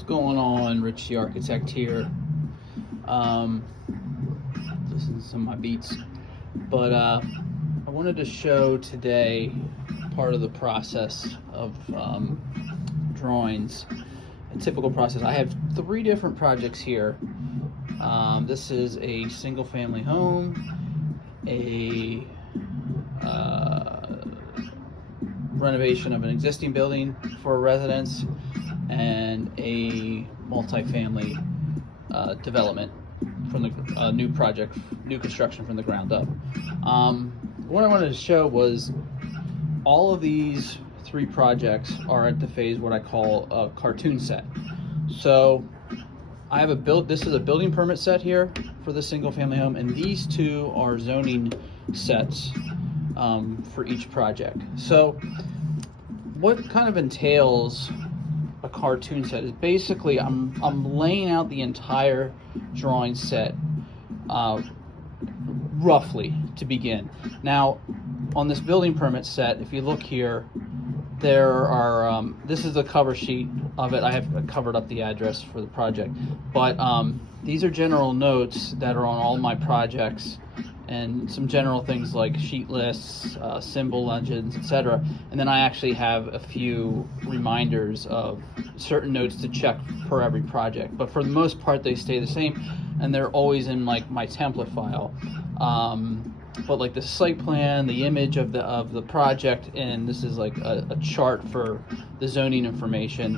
What's going on? Rich the Architect here. Listen to some of my beats. But I wanted to show today part of the process of drawings. A typical process. I have 3 different projects here. This is a single family home, a renovation of an existing building for a residence, and a multifamily development from the new project, new construction from the ground up. What I wanted to show was all of these 3 projects are at the phase what I call a cartoon set. So I have this is a building permit set here for the single family home, and these 2 are zoning sets for each project. So what kind of entails a cartoon set is basically I'm laying out the entire drawing set roughly to begin. Now on this building permit set, if you look here, there are this is the cover sheet of it. I have covered up the address for the project, but these are general notes that are on all my projects, and some general things like sheet lists, symbol legends, etc. And then I actually have a few reminders of certain notes to check for every project. But for the most part, they stay the same, and they're always in like my template file. But like the site plan, the image of the project, and this is like a chart for the zoning information,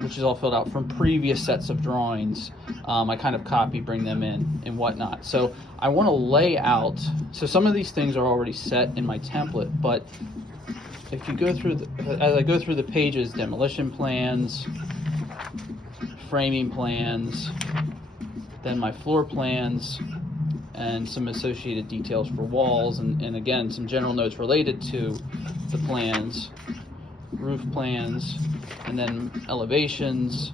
which is all filled out from previous sets of drawings. I kind of copy, bring them in, and whatnot. So I want to lay out. So some of these things are already set in my template, but if you go through, as I go through the pages, demolition plans, framing plans, then my floor plans, and some associated details for walls, and again, some general notes related to the plans, roof plans, and then elevations.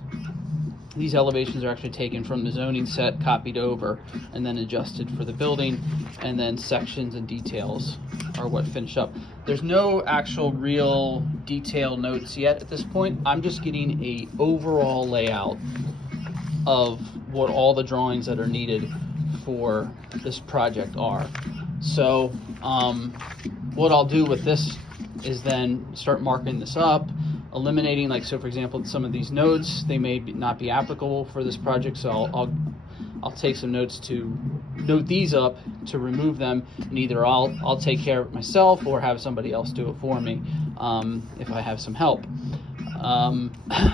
These elevations are actually taken from the zoning set, copied over, and then adjusted for the building, and then sections and details are what finish up. There's no actual real detail notes yet at this point. I'm just getting a overall layout of what all the drawings that are needed for this project are. So what I'll do with this is then start marking this up, eliminating, like, so for example, some of these notes, they may not be applicable for this project, so I'll take some notes to note these up to remove them, and either I'll take care of it myself or have somebody else do it for me if I have some help. I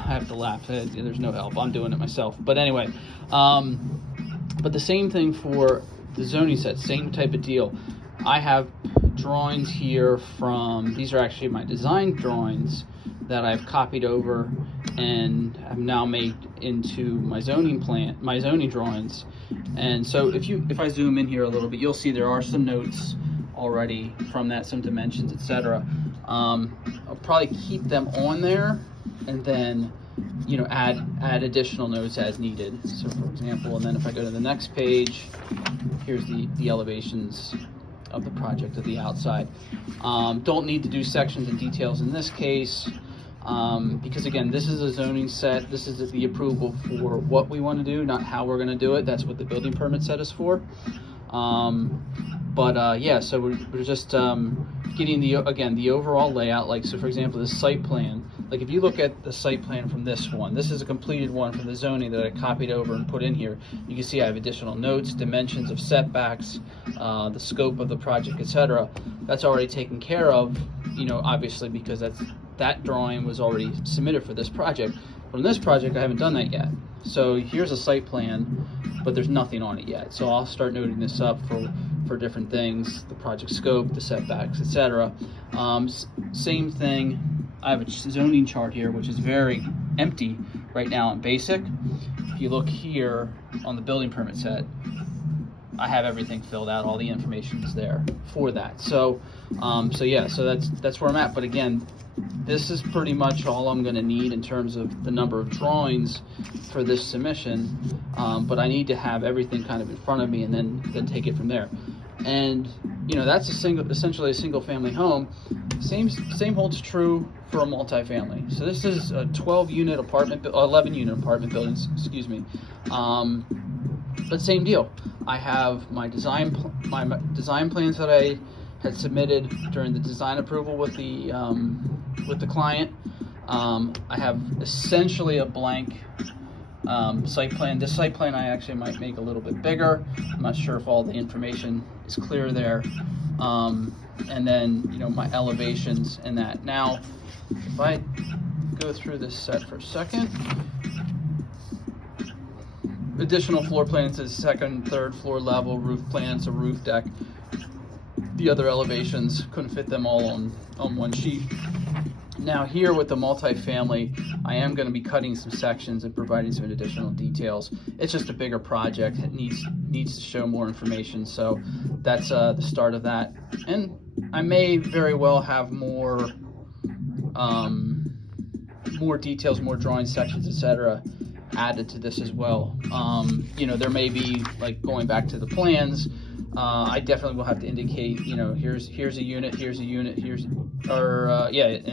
have to laugh. There's no help. I'm doing it myself. But anyway, but the same thing for the zoning set, same type of deal. I have drawings here from, these are actually my design drawings that I've copied over and have now made into my zoning plan, my zoning drawings. And so if I zoom in here a little bit, you'll see there are some notes already from that, some dimensions, etc. I'll probably keep them on there, and then add additional notes as needed. So for example, and then if I go to the next page, here's the elevations of the project of the outside. Don't need to do sections and details in this case, because again, this is a zoning set. This is the approval for what we want to do, not how we're going to do it. That's what the building permit set is for. Yeah, so we're just getting the overall layout. Like, so for example, the site plan, like if you look at the site plan from this one, this is a completed one from the zoning that I copied over and put in here. You can see I have additional notes, dimensions of setbacks, the scope of the project, etc. That's already taken care of, obviously, because that drawing was already submitted for this project. From this project, I haven't done that yet. So here's a site plan, but there's nothing on it yet. So I'll start noting this up for different things, the project scope, the setbacks, etc. Same thing, I have a zoning chart here, which is very empty right now in BASIC. If you look here on the building permit set, I have everything filled out, all the information is there for that. So that's where I'm at. But again, this is pretty much all I'm going to need in terms of the number of drawings for this submission, but I need to have everything kind of in front of me and then take it from there. And that's essentially a single family home. Same holds true for a multifamily. So this is a 11 unit apartment buildings, excuse me. But same deal. I have my design plans that I had submitted during the design approval with the client. I have essentially a blank site plan. This site plan I actually might make a little bit bigger. I'm not sure if all the information is clear there. And then my elevations and that. Now, if I go through this set for a second. Additional floor plans is second, third floor level, roof plans, a roof deck. The other elevations, couldn't fit them all on one sheet. Now here with the multifamily, I am going to be cutting some sections and providing some additional details. It's just a bigger project. It needs to show more information, so that's the start of that. And I may very well have more details, more drawing sections, etc. added to this as well. There may be, like, going back to the plans, I definitely will have to indicate, here's a unit, and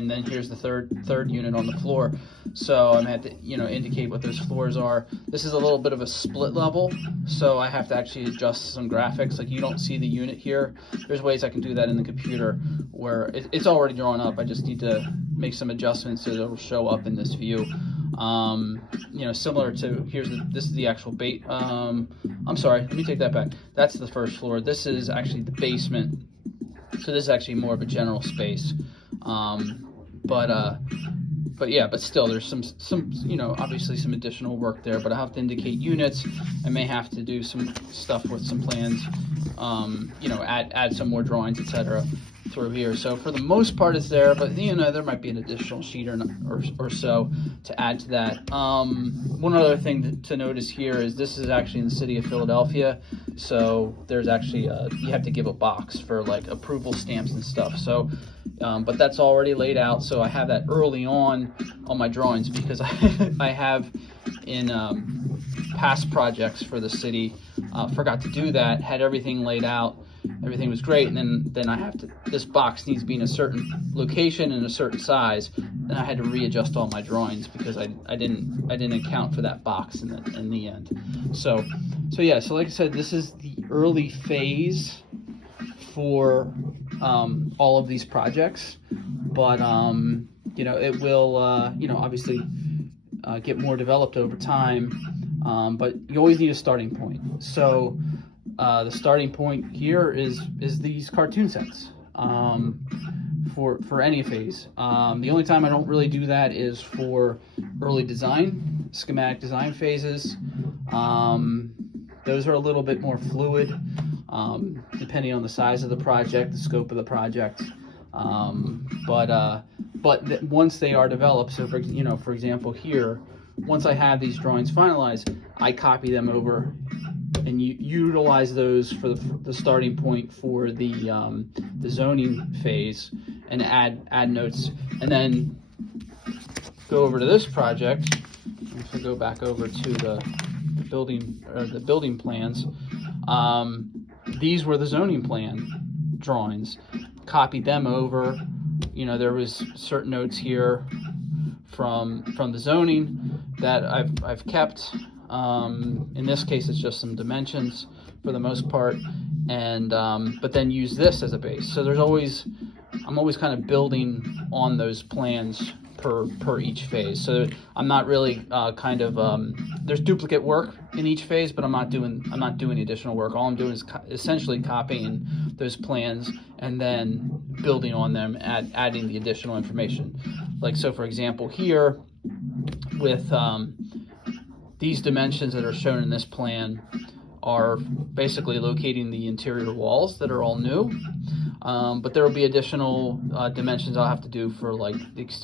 then here's the third unit on the floor. So I'm gonna have to, indicate what those floors are. This is a little bit of a split level, so I have to actually adjust some graphics. Like, you don't see the unit here. There's ways I can do that in the computer where it's already drawn up. I just need to make some adjustments so it'll show up in this view. Similar to, this is the actual bait. I'm sorry, let me take that back. That's the first floor. This is actually the basement. So this is actually more of a general space. But still, there's some obviously some additional work there. But I have to indicate units. I may have to do some stuff with some plans. Add some more drawings, etc. through here. So for the most part it's there, but there might be an additional sheet or so to add to that. One other thing to notice here is this is actually in the city of Philadelphia, so there's actually you have to give a box for like approval stamps and stuff. So but that's already laid out, so I have that early on my drawings, because I have in past projects for the city forgot to do that, had everything laid out. Everything was great, and then I have to, this box needs to be in a certain location and a certain size, and I had to readjust all my drawings because I didn't account for that box in the end. So like I said, this is the early phase for all of these projects, but it will obviously get more developed over time, but you always need a starting point. So the starting point here is these cartoon sets for any phase. The only time I don't really do that is for early design, schematic design phases. Those are a little bit more fluid, depending on the size of the project, the scope of the project. But once they are developed, so for example here, once I have these drawings finalized, I copy them over and you utilize those for the starting point for the zoning phase, and add notes, and then go over to this project. If I go back over to the building plans, these were the zoning plan drawings. Copied them over. There was certain notes here from the zoning that I've kept. In this case, it's just some dimensions for the most part, and but then use this as a base. So I'm always kind of building on those plans per each phase. So I'm not really there's duplicate work in each phase, but I'm not doing additional work. All I'm doing is essentially copying those plans and then building on them, adding the additional information. Like, so for example here with these dimensions that are shown in this plan are basically locating the interior walls that are all new. But there will be additional dimensions I'll have to do for, like,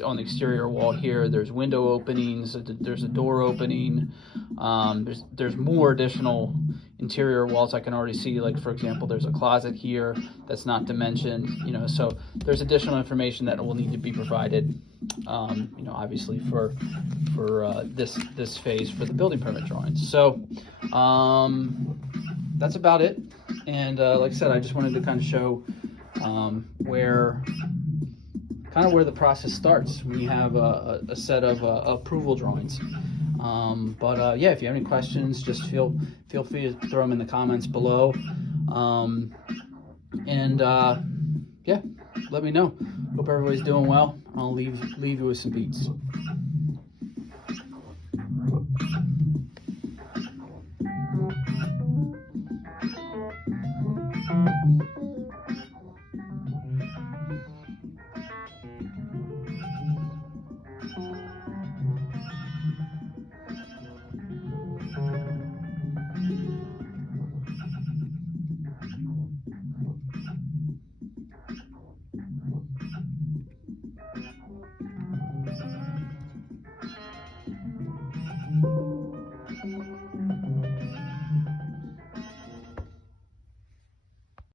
on the exterior wall here. There's window openings, there's a door opening, there's more additional interior walls I can already see. Like, for example, there's a closet here that's not dimensioned, so there's additional information that will need to be provided, obviously for this phase for the building permit drawings. So that's about it. And like I said, I just wanted to kind of show where the process starts when you have a set of approval drawings. Yeah, if you have any questions, just feel free to throw them in the comments below. Yeah, let me know. Hope everybody's doing well. I'll leave you with some beats.